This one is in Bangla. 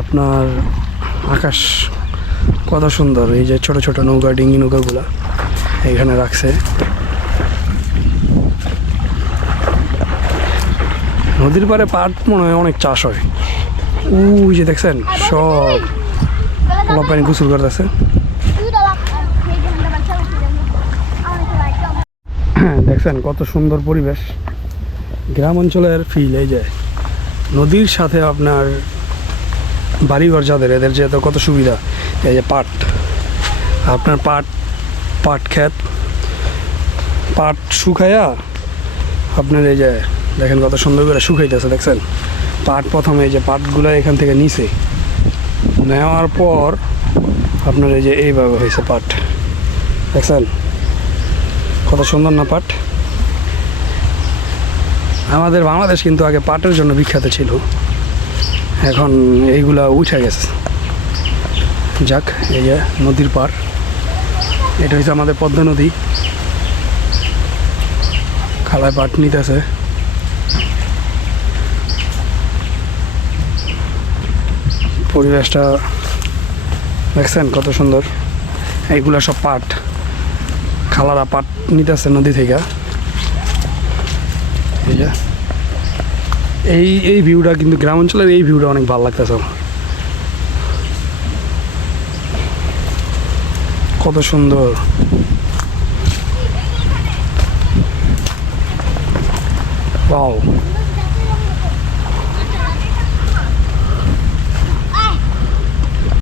আপনার আকাশ কত সুন্দর। এই যে ছোট ছোট নৌকা, ডিঙ্গি নৌকাগুলো এখানে রাখছে। নদীর পাড়ে পাট মনে হয় অনেক চাষ হয়। ওই যে দেখছেন সব পোলা পানি গোসল করতেছে। হ্যাঁ দেখছেন কত সুন্দর পরিবেশ, গ্রাম অঞ্চলের ফিল। এই যে নদীর সাথে আপনার বাড়িঘর যাদের, এদের যে কত সুবিধা। এই যে পাট, আপনার পাট পাট ক্ষেত, পাট শুকাইয়া আপনার এই যে দেখেন কত সুন্দর করে শুকাইতেছে। দেখছেন পাট প্রথমে এই যে পাটগুলো এখান থেকে নিচে নেওয়ার পর আপনার এই যে এইভাবে হয়েছে পাট। দেখছেন কত সুন্দর না পাট। আমাদের বাংলাদেশ কিন্তু আগে পাটের জন্য বিখ্যাত ছিল, এখন এইগুলা উঠে গেছে। যাক, এই যে নদীর পার, এটা হচ্ছে আমাদের পদ্মা নদী। খালায় পাট নিতেছে। পরিবেশটা দেখছেন কত সুন্দর। এইগুলা সব পাট, খালারা পাট নিতেছে নদী থেকে। এই যে এই ভিউটা কিন্তু গ্রাম অঞ্চলের এই ভিউটা অনেক ভালো লাগতেছে আমার। কত সুন্দর। ওয়াও।